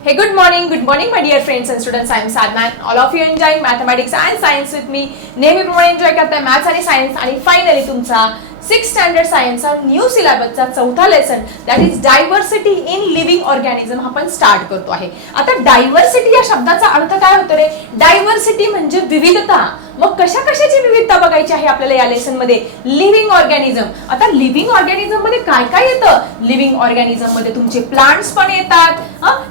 Hey, good morning, my dear friends and students. I am Sadman. All of you enjoying mathematics and science with me. नेहमीप्रमाणे enjoy करताय maths आणि science आणि finally तुमचा 6th standard सायन्सचा new सिलेबसचा चौथा lesson that is diversity in living organism आपण start करतो आहे. आता डायव्हर्सिटी या शब्दाचा अर्थ काय होतो रे? डायव्हर्सिटी म्हणजे विविधता. मग कशा कशाची विविधता बघायची आहे आपल्याला या लेसन मध्ये? Living organism. आता लिव्हिंग ऑर्गॅनिझम मध्ये काय काय येतं? लिव्हिंग ऑर्गॅनिझम मध्ये तुमचे प्लांट्स पण येतात,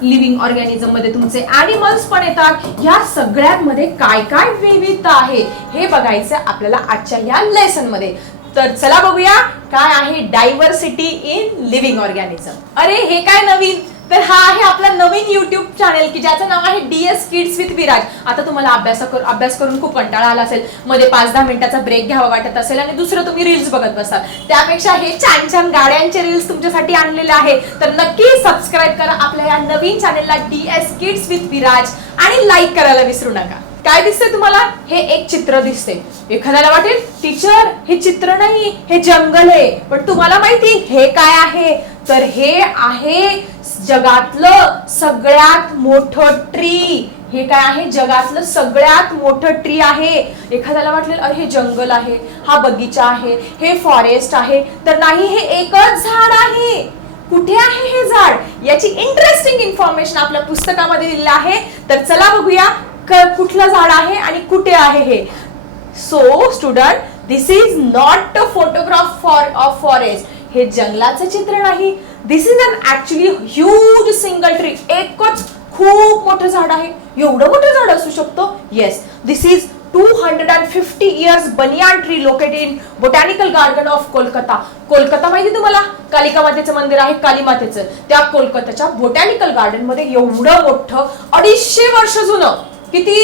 लिव्हिंग ऑर्गॅनिझम मध्ये तुमचे ॲनिमल्स पण येतात. या सगळ्यांमध्ये काय काय विविधता आहे हे बघायचं आपल्याला आजच्या या लेसन मध्ये. तर चला बघूया काय आहे डायव्हर्सिटी इन लिव्हिंग ऑर्गॅनिझम. अरे हे काय नवीन? तर हा आहे आपला नवीन युट्यूब चॅनल की ज्याचं नाव आहे DS किड्स विथ विराज. आता तुम्हाला अभ्यास करून खूप कंटाळा आला असेल, मध्ये 5-10 मिनिटाचा ब्रेक घ्यावा वाटत असेल आणि दुसरं तुम्ही रील्स बघत बसता. त्यापेक्षा हे छान छान गाड्यांचे रील्स तुमच्यासाठी आणलेले आहे. तर नक्की सबस्क्राईब करा आपल्या या नवीन चॅनलला DS किड्स विथ विराज आणि लाईक करायला विसरू नका. काय दिसतंय तुम्हाला? हे एक चित्र दिसते. एखाद्याला वाटेल टीचर हे चित्र नाही, हे जंगल आहे. पण तुम्हाला माहिती हे काय आहे? तर हे आहे जगातलं सगळ्यात मोठं ट्री. हे काय आहे? जगातलं सगळ्यात मोठं ट्री आहे. एखाद्याला वाटलं अरे हे जंगल आहे, हा बगीचा आहे, हे फॉरेस्ट आहे. तर नाही, हे एकच झाड आहे. कुठे आहे हे झाड? याची इंटरेस्टिंग इन्फॉर्मेशन आपल्या पुस्तकामध्ये दिलेली आहे. तर चला बघूया कुठलं झाड आहे आणि कुठे आहे हे. So student, this is not a photograph of forest. हे जंगलाचं चित्र नाही. This is an actually huge single tree. एकच खूप मोठं झाड आहे. एवढं मोठं झाड असू शकतो? Yes, this is 250 years banyan tree located in botanical garden of Kolkata. Kolkata माहिती तुम्हाला? कालिका मातेचं मंदिर आहे, काली मातेचं. त्या कोलकाताच्या बोटॅनिकल गार्डन मध्ये एवढं मोठं 250 वर्ष जुनं. किती?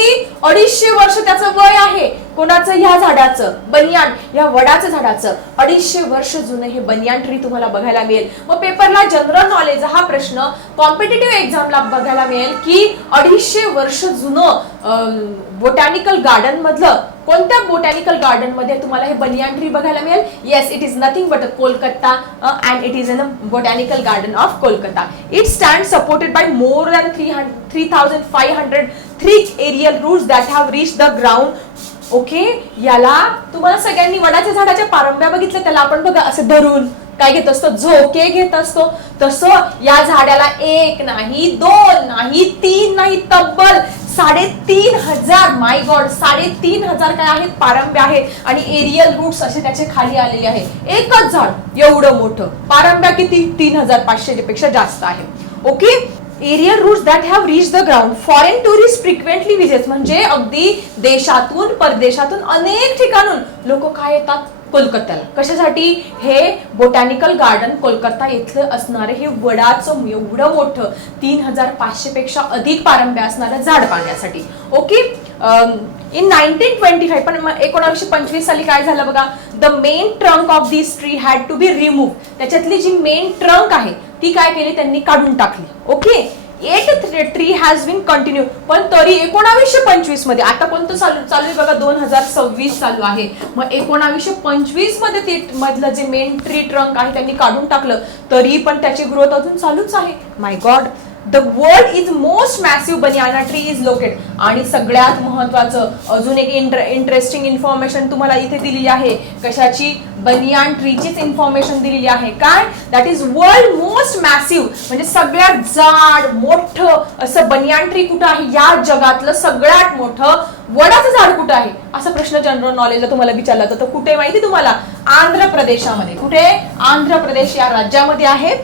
250 वर्ष त्याचं वय आहे. कोणाचं? ह्या झाडाचं, बनियान या वडाचं झाडाचं 250 वर्ष जुनं हे बनियान ट्री तुम्हाला बघायला मिळेल. मग पेपरला जनरल नॉलेज हा प्रश्न कॉम्पिटिटिव्ह एक्झामला बघायला मिळेल की 250 वर्ष जुनं बोटॅनिकल गार्डन मधलं कोणत्या बोटॅनिकल गार्डन मध्ये तुम्हाला हे बनियान ट्री बघायला मिळेल? Yes, it is nothing but Kolkata and it is in a botanical garden of Kolkata. It stand supported by more than 3,503 aerial roots that have reach the ground. Okay, याला तुम्हाला सगळ्यांनी वडाच्या झाडाच्या पारंब्या बघितल्या, त्याला आपण बघा असे धरून काय घेत असतो? झोके घेत असतो. तसं या झाडाला 1 नाही, 2 नाही, 3 नाही, तब्बल 3,500 माय गॉड 3,500 काय आहेत? पारंब्या आहेत. आणि एरियल रूट्स असे त्याचे खाली आलेले आहे. एकच झाड एवढं मोठं, पारंब्या किती? 3,500 पेक्षा जास्त आहे. Okay, aerial roots that have reach the ground. Foreign tourist frequently visit म्हणजे अगदी देशातून परदेशातून अनेक ठिकाणून लोक काय येतात? कोलकात्याला. कशासाठी? हे बोटॅनिकल गार्डन कोलकाता इथलं असणारे हे वडाचं एवढं मोठं 3,500 पेक्षा अधिक पारंब्या असणारं झाड पाहण्यासाठी. ओके, इन 1925 पण 1925 साली काय झालं बघा? The main trunk of this tree had to be remove. त्याच्यातली जी मेन ट्रंक आहे ती काय केली? त्यांनी काढून टाकली. Okay, 8 tree has been continue. पण तरी 1925 मध्ये, आता कोणतं चालू आहे बघा? 2026 चालू आहे. मग 1925 मध्ये ते मधलं जे मेन ट्री ट्रंक आहे त्यांनी काढून टाकलं, तरी पण त्याची ग्रोथ अजून चालूच आहे. My God, the world is most massive banyan tree is located. आणि सगळ्यात महत्वाचं अजून एक इंटरेस्टिंग इन्फॉर्मेशन तुम्हाला इथे दिलेली आहे. कशाची? बनियान ट्रीचीच इन्फॉर्मेशन दिलेली आहे. काय? That is world most massive म्हणजे सगळ्यात जाड मोठं असं बनियान ट्री कुठं आहे? या जगातलं सगळ्यात मोठं वडाचं झाड कुठं आहे? असा प्रश्न जनरल नॉलेजला तुम्हाला विचारला जातो. कुठे माहिती तुम्हाला? आंध्र प्रदेशामध्ये. कुठे? आंध्र प्रदेश या राज्यामध्ये आहे.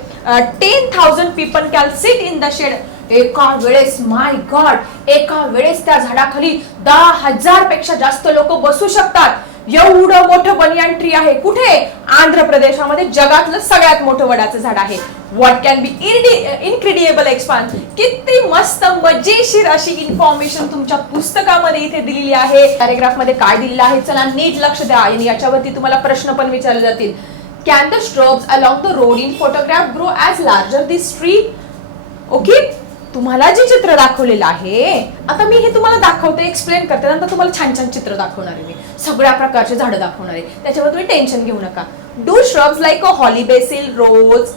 10,000 people can sit in the shade. एका वेळेस, माय गॉड, एका वेळेस त्या झाडाखाली 10,000 पेक्षा जास्त लोक बसू शकतात. एवढं मोठं बनियान ट्री आहे. कुठे? आंध्र प्रदेशामध्ये. जगातलं सगळ्यात मोठं वडाचं झाड आहे. What can be incredible एक्सपान्स. किती मस्त मजेशीर अशी इन्फॉर्मेशन तुमच्या पुस्तकामध्ये इथे दिलेली आहे. पॅरेग्राफ मध्ये काय दिलेलं आहे चला नीट लक्ष द्या. आणि याच्यावरती तुम्हाला प्रश्न पण विचारले जातील. Can the shrubs along the road in photograph grow as larger this tree? Okay, तुम्हाला जे चित्र दाखवलेलं आहे, आता मी हे तुम्हाला दाखवते, एक्सप्लेन करते, नंतर तुम्हाला छान छान चित्र दाखवणार आहे. मी सगळ्या प्रकारचे झाडं दाखवणार आहे, त्याच्यावर तुम्ही टेन्शन घेऊ नका. Do shrubs like a holly, basil, rose,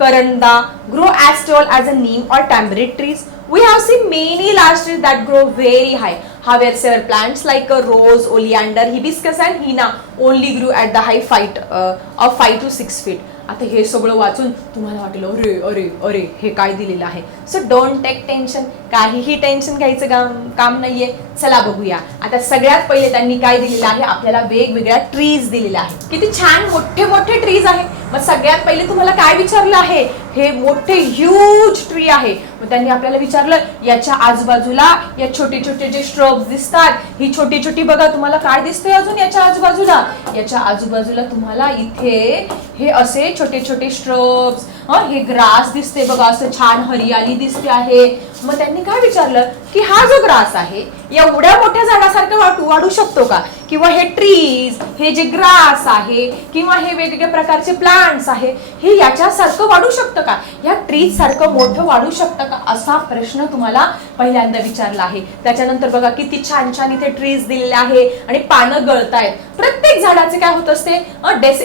करंदा grow as tall as a neem or tamarind trees. We have seen many large trees that grow very high. However, plants like a rose, oleander, hibiscus and henna only grew at the height of 5 to 6 feet. आता हे सगळं वाचून तुम्हाला वाटेल अरे अरे अरे हे काय दिलेलं आहे. सो डोंट टेक टेन्शन, काहीही टेन्शन घ्यायचं काम नाहीये. चला बघूया. आता सगळ्यात पहिले त्यांनी काय दिलेलं आहे, आपल्याला वेगवेगळ्या ट्रीज दिलेल्या आहेत. किती छान मोठे मोठे ट्रीज आहे. मग सगळ्यात पहिले तुम्हाला काय विचारलं आहे, हे मोठे ह्यूज ट्री आहे. मग त्यांनी आपल्याला विचारलं याच्या आजूबाजूला या छोटे छोटे जे श्रब्स दिसतात, ही छोटी छोटी बघा तुम्हाला काय दिसतंय अजून याच्या आजूबाजूला. याच्या आजूबाजूला तुम्हाला इथे हे असे छोटे छोटे श्रब्स, हे ग्रास दिसते बघा, असं छान हरियाली दिसते आहे. मग त्यांनी काय विचारलं की हा जो ग्रास आहे एवढ्या मोठ्या झाडासारखं वाढू शकतो का, किंवा हे ट्रीज, हे जे ग्रास आहे किंवा हे वेगवेगळ्या प्रकारचे प्लांट्स आहे हे याच्यासारखं वाढू शकतं का, या ट्रीज सारखं मोठं वाढू शकतं का, असा प्रश्न तुम्हाला पहिल्यांदा विचारला आहे. त्याच्यानंतर बघा किती छान छान इथे ट्रीज दिलेले आहे आणि पानं गळतायत. प्रत्येक झाडाचे काय होत असते,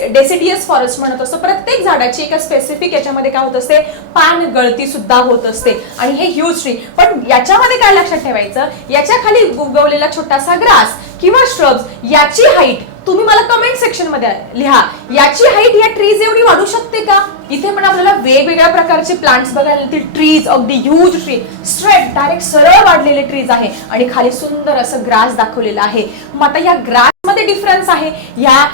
डेसिडियस फॉरेस्ट म्हणत असतो. प्रत्येक झाडाची एका स्पेसिफिक याच्यामध्ये काय होत असते, पान गळती सुद्धा होत असते. आणि हे ह्यूज ट्री, पण याच्यामध्ये काय लक्षात ठेवायचं, याच्या खाली उगवलेला छोटासा ग्रास किंवा श्रब्स, याची हाईट तुम्ही मला कमेंट सेक्शन मध्ये लिहा, याची हाईट या ट्रीज एवढी वाढू शकते का. इथे पण आपल्याला वेगवेगळ्या प्रकारचे प्लांट्स बघायला मिळतील. ट्रीज अगदी ह्यूज ट्री, स्ट्रेट डायरेक्ट सरळ वाढलेले ट्रीज आहे आणि खाली सुंदर असं ग्रास दाखवलेलं आहे. मग आता या ग्रास मध्ये डिफरन्स आहे, या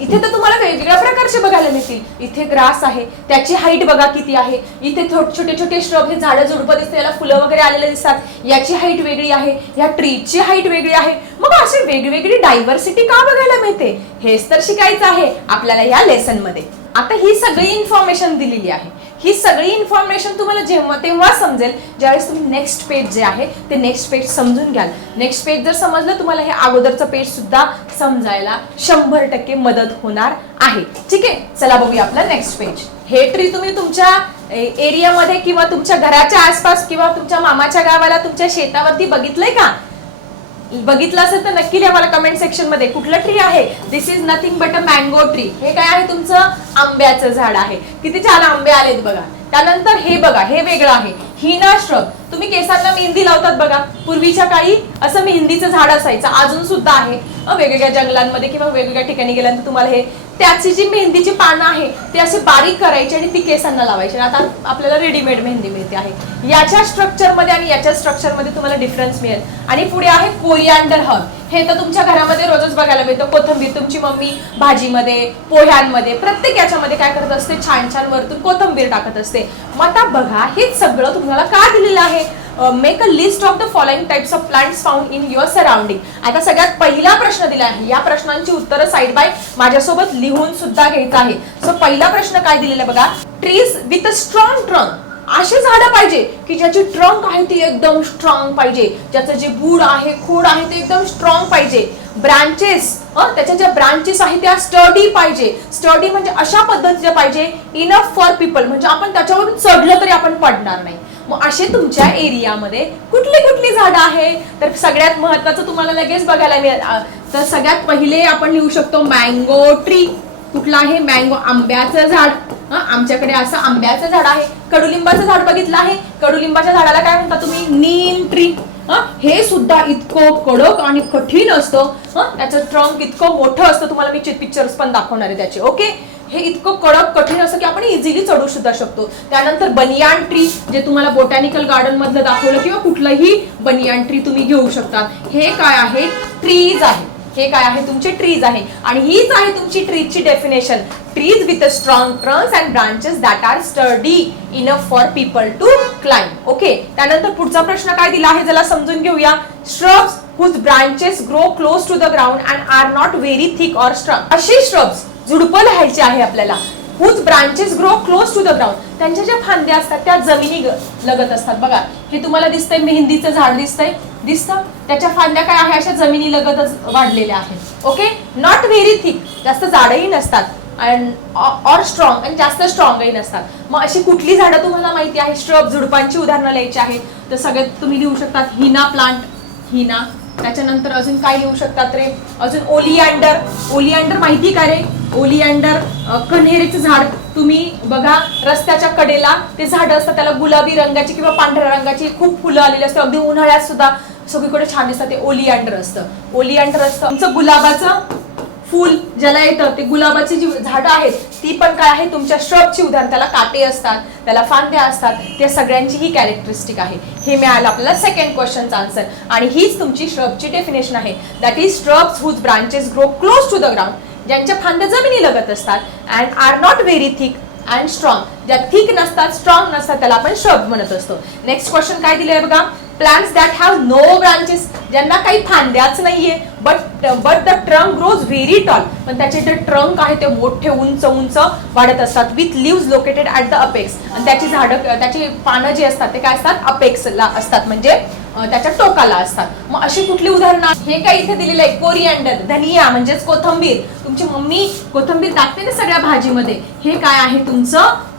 इथे तर तुम्हाला वेगवेगळ्या प्रकारचे बघायला मिळतील. इथे ग्रास आहे, त्याची हाईट बघा किती आहे. इथे छोटे छोटे श्रब, हे झाडं झुडपं दिसते, याला फुलं वगैरे आलेले दिसतात, याची हाईट वेगळी आहे, या ट्रीची हाईट वेगळी आहे. मग अशी वेगवेगळी डायव्हर्सिटी का बघायला मिळते, हेच तर शिकायचं आहे आपल्याला या लेसन मध्ये. आता ही सगळी इन्फॉर्मेशन दिलेली आहे. ही सगळी इन्फॉर्मेशन तुम्हाला जेव्हा तेव्हा समजेल ज्यावेळेस तुम्ही नेक्स्ट पेज जे आहे ते नेक्स्ट पेज समजून घ्याल. नेक्स्ट पेज जर समजलं तुम्हाला हे अगोदरचं पेज सुद्धा समजायला 100% मदत होणार आहे. ठीक आहे, चला बघूया आपलं नेक्स्ट पेज. हे ट्री तुम्ही तुमच्या एरियामध्ये किंवा तुमच्या घराच्या आसपास किंवा तुमच्या मामाच्या गावाला तुमच्या शेतावरती बघितलंय का. बघितलं असेल तर नक्की लिहा मला कमेंट सेक्शन मध्ये. कुठलं ट्री आहे, this is nothing but a mango tree. हे काय आहे, तुमचं आंब्याचं झाड आहे. किती छान आंबे आलेत बघा. त्यानंतर हे बघा, हे वेगळं आहे, हिना श्रब. तुम्ही केसांना मेहंदी लावतात बघा, पूर्वीच्या काळी असं मेहंदीचं झाड असायचं, अजून सुद्धा आहे. वेगवेगळ्या जंगलांमध्ये किंवा वेगवेगळ्या ठिकाणी गेल्यानंतर तुम्हाला हे त्याची जी मेहंदीची पानं आहे ते असे बारीक करायचे आणि ती केसांना लावायची. आता आपल्याला रेडीमेड मेहंदी मिळते आहे. याच्या स्ट्रक्चर मध्ये आणि याच्या स्ट्रक्चर मध्ये तुम्हाला डिफरन्स मिळेल. आणि पुढे आहे कोरिअँडर हर्ब. हे तर तुमच्या घरामध्ये रोजच बघायला मिळतं. कोथिंबीर तुमची मम्मी भाजीमध्ये, पोह्यांमध्ये, प्रत्येक याच्यामध्ये काय करत असते, छान छान वरतून कोथिंबीर टाकत असते. मग आता बघा हे सगळं तुम्हाला का दिलेलं आहे, make a list of the following types of plants found in your surrounding. आता सगळ्यात पहिला प्रश्न दिला आहे, या प्रश्नांची उत्तरं साइड बाय माझ्यासोबत लिहून सुद्धा घ्यायचं आहे. सो पहिला प्रश्न काय दिलेला बघा, trees with a strong trunk. असे झाडं पाहिजे की ज्याची ट्रंक आहे ती एकदम स्ट्रॉंग पाहिजे, ज्याचं जे बूड आहे, खोड आहे ते एकदम स्ट्रॉंग पाहिजे. ब्रांचेस, त्याच्या ज्या ब्रांचेस आहेत त्या स्टडी पाहिजे. स्टडी म्हणजे अशा पद्धतीचे पाहिजे, इनफ फॉर पीपल, म्हणजे आपण त्याच्यावरून चढलं तरी आपण पडणार नाही. मग असे तुमच्या एरियामध्ये कुठली कुठली झाडं आहे, तर सगळ्यात महत्वाचं तुम्हाला लगेच बघायला मिळेल. तर सगळ्यात पहिले आपण लिहू शकतो मँगो ट्री. कुठलं आहे, मँगो, आंब्याचं झाड. आमच्याकडे असं आंब्याचं झाड आहे. कडुलिंबाचं झाड बघितलं आहे, कडुलिंबाच्या झाडाला काय म्हणता तुम्ही, नीम ट्री. हे सुद्धा इतकं कडक आणि कठीण असतं, त्याचं ट्रंक इतकं मोठं असतं. तुम्हाला मी पिक्चर्स पण दाखवणार आहे त्याचे. ओके, हे इतकं कडक कठीण असं की आपण इझिली चढू सुद्धा शकतो. त्यानंतर बनियान ट्री, जे तुम्हाला बोटॅनिकल गार्डन मधलं दाखवलं किंवा कुठलंही बनियान ट्री तुम्ही घेऊ शकता. हे काय आहे, ट्रीज आहे. हे काय आहे, तुमचे ट्रीज आहे. आणि हीच आहे तुमची ट्रीजची definition, trees with a strong trunks and branches that are sturdy enough for people to climb. Okay, त्यानंतर पुढचा प्रश्न काय दिला आहे जरा समजून घेऊया. Shrubs whose branches grow close to the ground and are not very thick or strong. अशी श्रब्स, झुडपं लिहायची आहे आपल्याला. whose branches grow close to the ground. त्यांच्या ज्या फांद्या असतात त्या जमिनी लगत असतात. बघा हे तुम्हाला दिसतंय, मेहंदीचं झाड दिसतं, त्याच्या फांद्या काय आहे, अशा जमिनी लगतच वाढलेल्या आहेत. ओके, नॉट व्हेरी थिक, जास्त जाडही नसतात, ऑर स्ट्रॉंग, आणि जास्त स्ट्रॉंगही नसतात. मग अशी कुठली झाडं तुम्हाला माहिती आहे, श्रब, झुडपांची उदाहरणं लिहायची आहेत. तर सगळ्यात तुम्ही लिहू शकतात हिना प्लांट, हिना त्याच्यानंतर अजून काय लिहू शकतात रे, अजून ओलियांडर. ओलियांडर माहिती का रे? ओलियांडर कन्हेरीचं झाड. तुम्ही बघा रस्त्याच्या कडेला ते झाड असतं, त्याला गुलाबी रंगाची किंवा पांढऱ्या रंगाची खूप फुलं आलेली असतात, अगदी उन्हाळ्यात सुद्धा सगळीकडे छान दिसतात. ते ओलियांडर असतं. ओलियांडर असतं तुमचं गुलाबाचं फूल ज्याला येतं, ते गुलाबाची जी झाडं आहेत ती पण काय आहे तुमच्या श्रबची उदाहरण. त्याला काटे असतात, त्याला फांद्या असतात, त्या सगळ्यांची ही कॅरेक्टरिस्टिक आहे. हे मिळालं आपल्याला सेकंड क्वेश्चनचा आन्सर. आणि हीच तुमची श्रबची डेफिनेशन आहे. That is shrubs whose branches grow close to the ground, ज्यांच्या फांद्या जमिनी लगत असतात. And are not very thick and strong, ज्या थिक नसतात, स्ट्रॉंग नसतात, त्याला आपण श्रब म्हणत असतो. नेक्स्ट क्वेश्चन काय दिलंय बघा, plants that have no branches, ज्यांना काही फांद्याच नाहीये, but the trunk grows very tall, पण त्याचे जे ट्रंक आहे ते मोठे उंच उंच वाढत असतात. With leaves located at the apex, आणि त्याची झाडं त्याची पानं जी असतात ते काय असतात, अपेक्सला असतात, म्हणजे त्याच्या टोकाला असतात. मग अशी कुठली उदाहरणं, हे काय इथे दिलेलं आहे, कोरिअँडर, धनिया म्हणजेच कोथंबीर. तुमची मम्मी कोथंबीर टाकते ना सगळ्या भाजीमध्ये, हे काय आहे तुमचं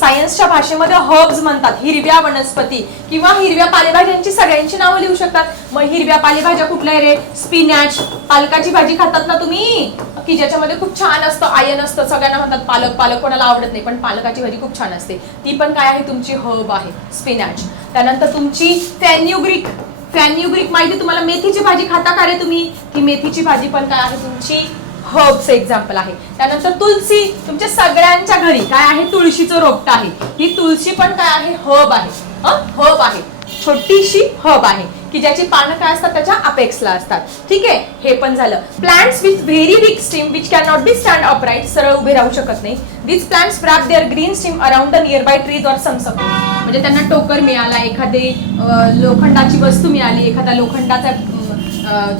सायन्सच्या भाषेमध्ये हर्ब्स म्हणतात, हिरव्या वनस्पती किंवा हिरव्या पालेभाज्यांची सगळ्यांची नावं लिहू शकतात. मग हिरव्या पालेभाज्या कुठल्या आहे रे, स्पिनॅच, पालकाची भाजी खातात ना तुम्ही, की ज्याच्यामध्ये खूप छान असतं, आयर्न असतं. सगळ्यांना म्हणतात पालक, पालक कोणाला आवडत नाही, पण पालकाची भाजी खूप छान असते, ती पण काय आहे तुमची हर्ब आहे, स्पिनॅच. त्यानंतर तुमची फॅन्युग्रिक. फॅन्युग्रिक माहिती तुम्हाला, मेथीची भाजी खाता का रे तुम्ही, की मेथीची भाजी पण काय आहे तुमची हर्बचं एक्झाम्पल आहे. त्यानंतर तुलसी, तुमच्या सगळ्यांच्या घरी काय आहे, तुळशीचं रोपट आहे, ही तुळशी पण काय आहे, हर्ब आहे. हर्ब आहे, छोटीशी हर्ब आहे, की ज्याची पानं काय असतात त्याच्या अपेक्सला असतात. ठीक आहे, हे पण झालं. Plants with very big stem which can not be stand upright, सरळ उभे राहू शकत नाही. This plants wrap their green stem around the nearby trees or some support, म्हणजे त्यांना टोकर मिळाला, एखादी लोखंडाची वस्तू मिळाली, एखादा लोखंडाचा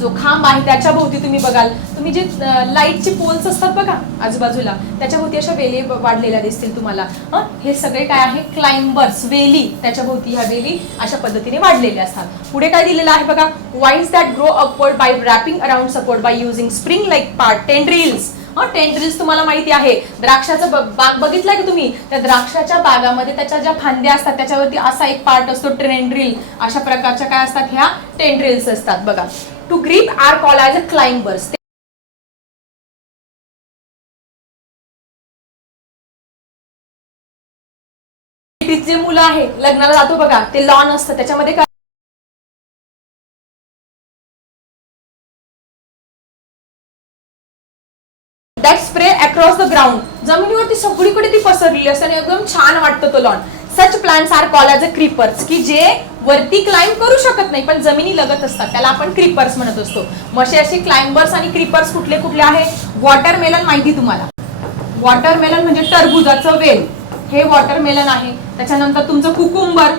जो खांब आहे त्याच्या भोवती तुम्ही बघाल, तुम्ही जे लाईटचे पोल्स असतात बघा आजूबाजूला, त्याच्या भोवती अशा वेली वाढलेल्या दिसतील तुम्हाला. हे सगळे काय आहे, क्लाइंबर्स, वेली, त्याच्या भोवती ह्या वेली अशा पद्धतीने वाढलेल्या असतात. पुढे काय दिलेलं आहे बघा, vines that grow upward by wrapping around support by using spring like part, tendrils. Tendrils तुम्हाला माहिती आहे, द्राक्षाचा बाग बघितला की तुम्ही, त्या द्राक्षाच्या बागामध्ये त्याच्या ज्या फांद्या असतात त्याच्यावरती असा एक पार्ट असतो, टेंड्रिल. अशा प्रकारच्या काय असतात, ह्या टेंड्रिल्स असतात बघा. To grip are called as a climbers. जे मुलं आहे लग्नाला जातो बघा, ते लॉन असतं, त्याच्यामध्ये काय that spray across the ground, जमिनीवरती सगळीकडे ती पसरलेली असते आणि एकदम छान वाटतं तो lawn. Such plants are called as a creepers, की जे वरती क्लाइंब करू शकत नाही पण जमिनी लगत असतात, त्याला आपण क्रीपर्स म्हणत असतो. मग असे क्लाइंबर्स आणि क्रीपर्स कुठले कुठले आहे, वॉटरमेलन माहिती तुम्हाला, वॉटरमेलन म्हणजे टरबुजाचं वेल, हे वॉटरमेलन आहे. त्याच्यानंतर तुमचं कुकुंबर,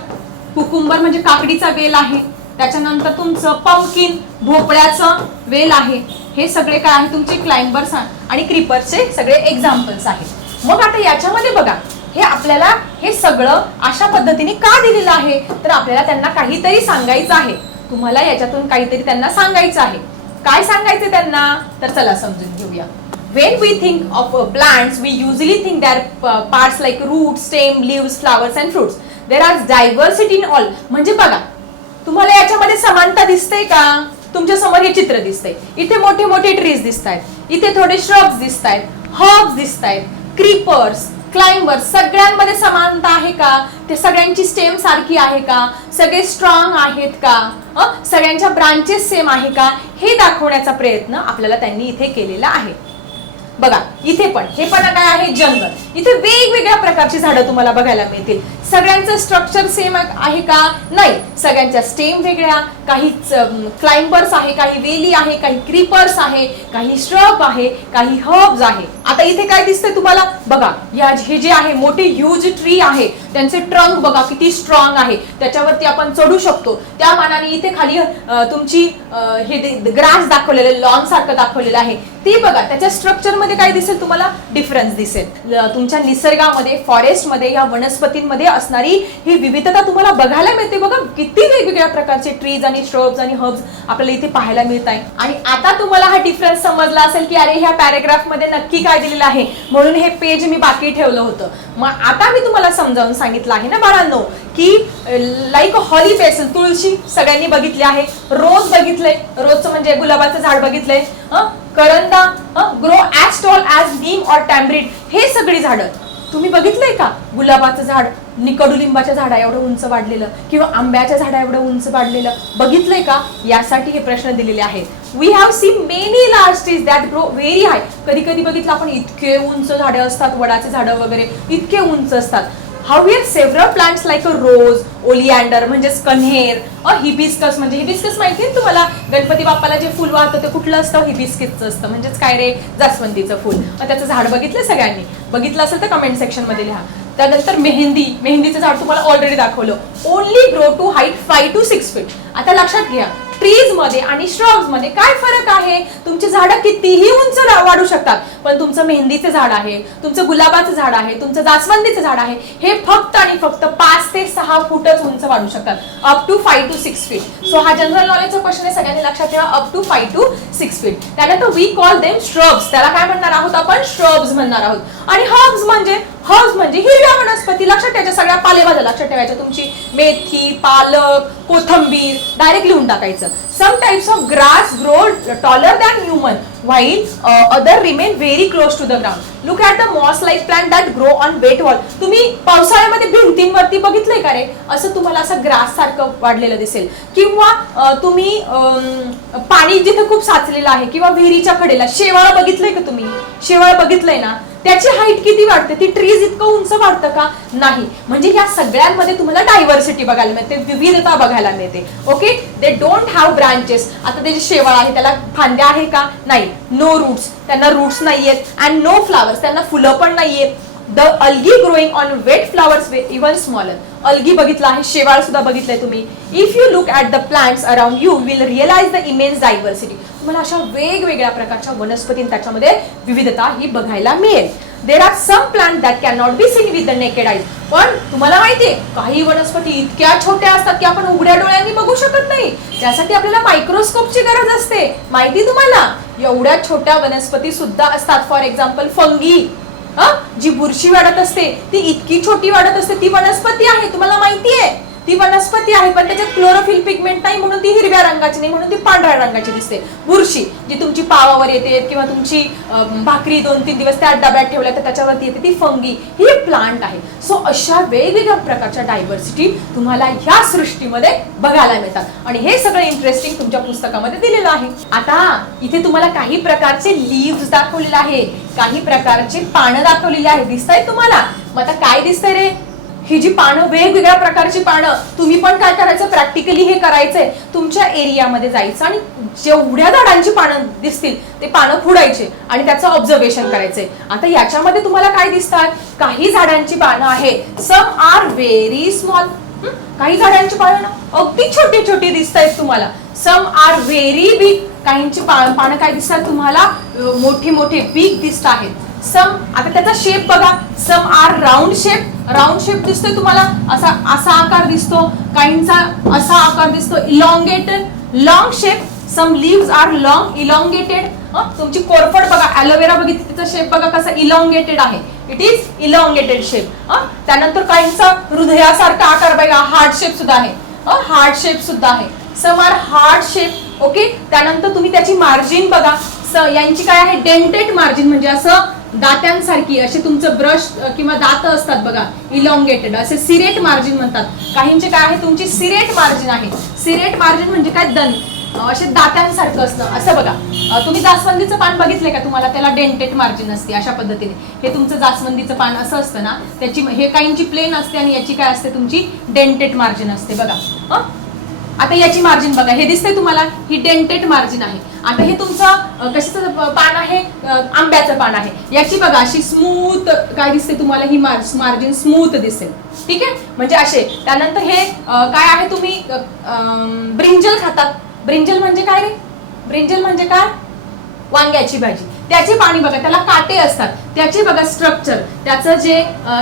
कुकुंबर म्हणजे काकडीचा वेल आहे. त्याच्यानंतर तुमचं पंपकिन, भोपळ्याचं वेल आहे. हे सगळे काय आहे तुमचे क्लाइंबर्स आणि क्रीपर्सचे सगळे एक्झाम्पल्स आहेत. मग आता याच्यामध्ये बघा, हे आपल्याला हे सगळं अशा पद्धतीने का दिलेलं आहे, तर आपल्याला त्यांना काहीतरी सांगायचं आहे. तुम्हाला याच्यातून काहीतरी त्यांना सांगायचं आहे. काय सांगायचं त्यांना, तर चला समजून घेऊया. When we think of plants, we usually think their parts like roots, stem, leaves, flowers and fruits. There are diversity in all. म्हणजे बघा, तुम्हाला याच्यामध्ये समानता दिसते का? तुमच्या समोर हे चित्र दिसतंय, इथे मोठे मोठे ट्रीज दिसतायत, इथे थोडे श्रब्स दिसतायत, हर्ब्स दिसतायत, क्रीपर्स, क्लाइंबर्स, सगळ्यांमध्ये समानता आहे का? ते सगळ्यांची स्टेम सारखी आहे का? सगळे स्ट्रॉंग आहेत का? सगळ्यांच्या ब्रांचेस सेम आहे का? हे दाखवण्याचा प्रयत्न आपल्याला त्यांनी इथे केलेला आहे. बघा इथे पण, हे पण काय आहे, जंगल. इथे वेगवेगळ्या प्रकारची झाडं तुम्हाला बघायला मिळतील. सगळ्यांचं स्ट्रक्चर सेम आहे का? नाही, सगळ्यांच्या स्टेम वेगळ्या, काही क्लाइंबर्स आहे, काही वेली आहे, काही क्रीपर्स आहे, काही श्रब आहे, काही हर्ब्स आहे. आता इथे काय दिसतंय तुम्हाला बघा, हे जे आहे मोठे ह्यूज ट्री आहे, त्यांचे ट्रंक बघा किती स्ट्रॉंग आहे, त्याच्यावरती आपण चढू शकतो. त्या मानाने इथे खाली तुमची हे ग्रास दाखवलेलं, लॉन सारखं दाखवलेलं आहे, ते बघा त्याच्या स्ट्रक्चर मध्ये काय दिसत दिसेल तुम्हाला, डिफरन्स दिसेल. तुमच्या निसर्गामध्ये, फॉरेस्टमध्ये, या वनस्पतींमध्ये असणारी ही विविधता तुम्हाला बघायला मिळते. बघा किती वेगवेगळ्या प्रकारचे ट्रीज आणि श्रब्स आणि हर्ब्स आपल्याला इथे पाहायला मिळत आहे. आणि आता तुम्हाला हा डिफरन्स समजला असेल की अरे ह्या पॅरेग्राफ मध्ये नक्की काय दिलेलं आहे, म्हणून हे पेज मी बाकी ठेवलं होतं. मग आता मी तुम्हाला समजावून सांगितलं आहे ना बाळांनो, की लाईक हॉली बेसल, तुळशी सगळ्यांनी बघितली आहे, रोज बघितलंय, रोजचं म्हणजे गुलाबाचं झाड बघितलंय, karonda, grow as tall as neem or tamarind, हे सगळी झाडं तुम्ही बघितलंय का? गुलाबाचं झाड कडुलिंबाच्या झाडा एवढं उंच वाढलेलं किंवा आंब्याच्या झाडा एवढं उंच वाढलेलं बघितलंय का? यासाठी हे प्रश्न दिलेले आहेत. We have seen many large trees that grow very high. कधी कधी बघितलं आपण इतके उंच झाडं असतात, वडाचे झाडं वगैरे इतके उंच असतात. However, several plants like a rose, oleander म्हणजे कन्हेर, हिबिस्कस म्हणजे हिबिस्कस माहिती आहे तुम्हाला, गणपती बाप्पाला जे फुल वाहतं ते कुठलं असतं? हिबिस्कसचं असतं, म्हणजेच काय रे, जास्वंदीचं फुल. त्याचं झाड बघितलं सगळ्यांनी? बघितलं असेल तर कमेंट सेक्शन मध्ये लिहा. त्यानंतर मेहंदीचं झाड तुम्हाला ऑलरेडी दाखवलं. Only grow to height 5 to 6 feet. आता लक्षात घ्या, ट्रीज मध्ये आणि श्रब्स मध्ये काय फरक आहे? तुमची झाडं कितीही उंच वाढू शकतात, पण तुमचं मेहंदीचं झाड आहे, तुमचं गुलाबाचं झाड आहे, तुमचं जास्वंदीचं झाड आहे, हे फक्त आणि फक्त 5 ते 6 फूटच उंच वाढू शकतात, up to 5 to 6 feet. So हा जनरल नॉलेजचा क्वेश्चन आहे, सगळ्यांनी लक्षात ठेवा, अप टू 5 to 6 feet. त्यानंतर वी कॉल देम श्रब्स, त्याला काय म्हणणार आहोत आपण? श्रब्स म्हणणार आहोत. आणि हर्ब्स म्हणजे हिरव्या वनस्पती. लक्षात ठेवायच्या, सगळ्या पालेभाज्या लक्षात ठेवायच्या, तुमची मेथी, पालक, कोथिंबीर डायरेक्ट लिहून टाकायचं. Some types of grass grow taller than human, while other remain very close to the ground. Look at the moss-like plant that grow on wet wall. तुम्ही पावसाळ्यामध्ये भिंतींवरती बघितलंय का रे? असं तुम्हाला असं ग्रास सारखं वाढलेलं दिसेल. किंवा तुम्ही पाणी जिथे खूप साचलेलं आहे किंवा विहिरीच्या कडेला शेवाळ बघितलंय का तुम्ही? शेवाळ बघितलंय ना, त्याची हाईट किती वाढते? ती ट्रीज इतकं उंच वाढतं का? नाही. म्हणजे या सगळ्यांमध्ये तुम्हाला डायव्हर्सिटी बघायला मिळते, विविधता बघायला मिळते. Okay, they don't have branches. आता त्याची शेवाळ आहे, त्याला फांद्या आहे का? नाही. नो रूट्स, त्यांना रूट्स नाहीयेत. अँड नो फ्लावर्स, त्यांना फुलं पण नाहीयेत. The algae growing on wet flowers even smaller. Algae बघितलं आहे, शेवाळ सुद्धा बघितलंय तुम्ही. If you look at the plants around you will realize the immense diversity. तुम्हाला अशा वेगवेगळ्या प्रकारच्या वनस्पती त्याच्यामध्ये विविधता ही बघायला मिळेल. There are some plant that can not be seen with the naked eyes. पण तुम्हाला माहितीये, काही वनस्पती इतक्या छोट्या असतात की आपण उघड्या डोळ्यांनी बघू शकत नाही. त्यासाठी आपल्याला मायक्रोस्कोपची गरज असते. माहिती तुम्हाला? एवढ्या छोट्या वनस्पती सुद्धा असतात. फॉर एक्झाम्पल फंगी, जी बुरशी वाढत असते ती इतकी छोटी वाढत असते, ती वनस्पती आहे. तुम्हाला माहितीये ती वनस्पती आहे, पण त्याच्यात क्लोरोफिल पिगमेंट नाही, म्हणून ती हिरव्या रंगाची नाही, म्हणून ती पांढऱ्या रंगाची दिसते. बुरशी जी तुमची पावावर येते किंवा तुमची भाकरी 2-3 दिवस त्या डब्यात ठेवल्या तर त्याच्यावरती येते, ती फंगी. ही एक प्लांट आहे. सो अशा वेगवेगळ्या प्रकारच्या डायव्हर्सिटी तुम्हाला ह्या सृष्टीमध्ये बघायला मिळतात. आणि हे सगळं इंटरेस्टिंग तुमच्या पुस्तकामध्ये दिलेलं आहे. आता इथे तुम्हाला काही प्रकारचे लीव्स दाखवलेले आहे, काही प्रकारचे पानं दाखवलेली आहे. दिसतायत तुम्हाला? मग आता काय दिसतंय रे? ही जी पानं, वेगवेगळ्या प्रकारची पानं, तुम्ही पण काय करायचं? प्रॅक्टिकली हे करायचंय. तुमच्या एरियामध्ये जायचं आणि जेवढ्या झाडांची पानं दिसतील ते पानं खुडायचे आणि त्याचं ऑब्झर्वेशन करायचंय. आता याच्यामध्ये तुम्हाला काय दिसतात? काही झाडांची पानं आहे, सम आर व्हेरी स्मॉल. काही झाडांची पानं अगदी छोटी छोटी दिसत आहेत तुम्हाला. Some are very big. काहींची पानं काय दिसतात तुम्हाला? मोठी मोठी बिग दिसत आहेत. सम, आता त्याचा शेप बघा, some are round shape. Round shape दिसतोय तुम्हाला, असा आकार दिसतो. काहींचा असा आकार दिसतो, elongated, long shape. Some leaves are long, elongated. तुमची कोरफड बघा, ॲलोवेरा बघितली, त्याचा शेप बघा कसा इलॉंगेटेड आहे. It is elongated shape. त्यानंतर काहींचा हृदयासारखा आकार बघा, हार्ट शेप सुद्धा आहे. हार्ट शेप सुद्धा आहे. Some are heart shape. Okay, त्यानंतर तुम्ही त्याची मार्जिन बघा. यांची काय आहे? डेंटेड मार्जिन, म्हणजे असं दात्यांसारखी, असे तुमचं ब्रश किंवा दात असतात बघा, इलॉंगेटेड, असे सिरेट मार्जिन म्हणतात. काहींचे काय आहे? तुमची सिरेट मार्जिन आहे. सिरेट मार्जिन म्हणजे काय? असे दात्यांसारखं असतं, असं बघा. तुम्ही जास्वंदीचं पान बघितलंय का? तुम्हाला त्याला डेंटेड मार्जिन असते अशा पद्धतीने. हे तुमचं जास्वंदीचं पान असं असतं ना, त्याची हे काहींची प्लेन असते आणि याची काय असते? तुमची डेंटेड मार्जिन असते बघा. आता याची मार्जिन बघा, हे दिसतंय तुम्हाला? ही डेंटेड मार्जिन आहे. आता हे तुमचं कशाचं पान आहे? आंब्याचं पान आहे. याची बघा अशी स्मूथ काय दिसते तुम्हाला? ही मार्जिन स्मूथ दिसेल. ठीक आहे, म्हणजे असे. त्यानंतर हे काय आहे? तुम्ही ब्रिंजल खातात. ब्रिंजल म्हणजे काय रे? ब्रिंजल म्हणजे काय? वांग्याची भाजी. त्याची पाणी बघा, त्याला काटे असतात, त्याचे बघा स्ट्रक्चर, त्याचं जे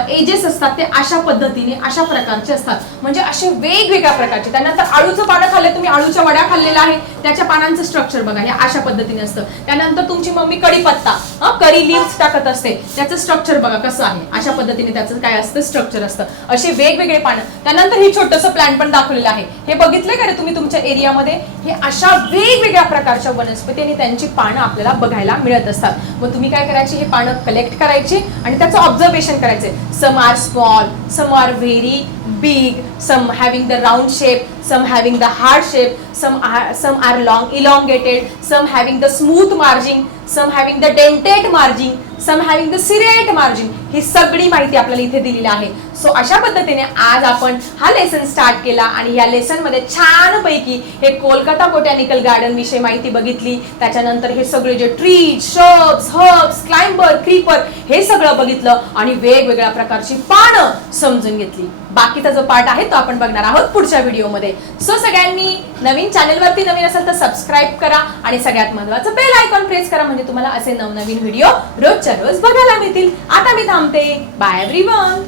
एजेस असतात ते अशा पद्धतीने अशा प्रकारचे असतात, म्हणजे असे वेगवेगळ्या प्रकारचे. त्यानंतर आळूचं पानं खाल्ले तुम्ही, आळूच्या वड्या खाल्लेल्या आहे, त्याच्या पानांचं स्ट्रक्चर बघा हे अशा पद्धतीने असतं. त्यानंतर तुमची मम्मी कढीपत्ता करी लिव्स टाकत असते, त्याचं स्ट्रक्चर बघा कसं आहे, अशा पद्धतीने त्याचं काय असतं स्ट्रक्चर असतं. असे वेगवेगळे पानं. त्यानंतर ही छोटंसं प्लांट पण दाखवलेलं आहे, हे बघितलंय का रे तुम्ही तुमच्या एरियामध्ये? हे अशा वेगवेगळ्या प्रकारच्या वनस्पती आणि त्यांची पानं आपल्याला बघायला मिळत असतात. मग तुम्ही काय करायची, हे पानं कलेक्ट करायची आणि त्याचं ऑब्झर्वेशन करायचे. Some are small, some are very big, some having the round shape, some having the hard shape, some are long elongated, some having the smooth margin, some having the dentate margin, some having the serrate margin. ही सगळी माहिती आपल्याला इथे दिलेली आहे. So अशा पद्धतीने आज आपण हा लेसन स्टार्ट केला आणि या लेसन मध्ये छान पैकी हे कोलकाता बोटॅनिकल गार्डन विषयी माहिती बघितली. त्याच्यानंतर हे सगळे जे ट्रीज, शब्स, हर्ब्स, क्लाइंबर, क्रीपर हे सगळं बघितलं आणि वेगवेगळ्या प्रकारची पानं समजून घेतली. बाकीचा जो पार्ट आहे तो आपण बघणार आहोत पुढच्या व्हिडिओमध्ये. सो सगळ्यांनी नवीन चॅनलवरती नवीन असेल तर सबस्क्राईब करा आणि सगळ्यात महत्त्वाचं बेल आयकॉन प्रेस करा, म्हणजे तुम्हाला असे नवनवीन व्हिडिओ रोजच्या रोज बघायला मिळतील. आता मी थांबते. Bye everyone.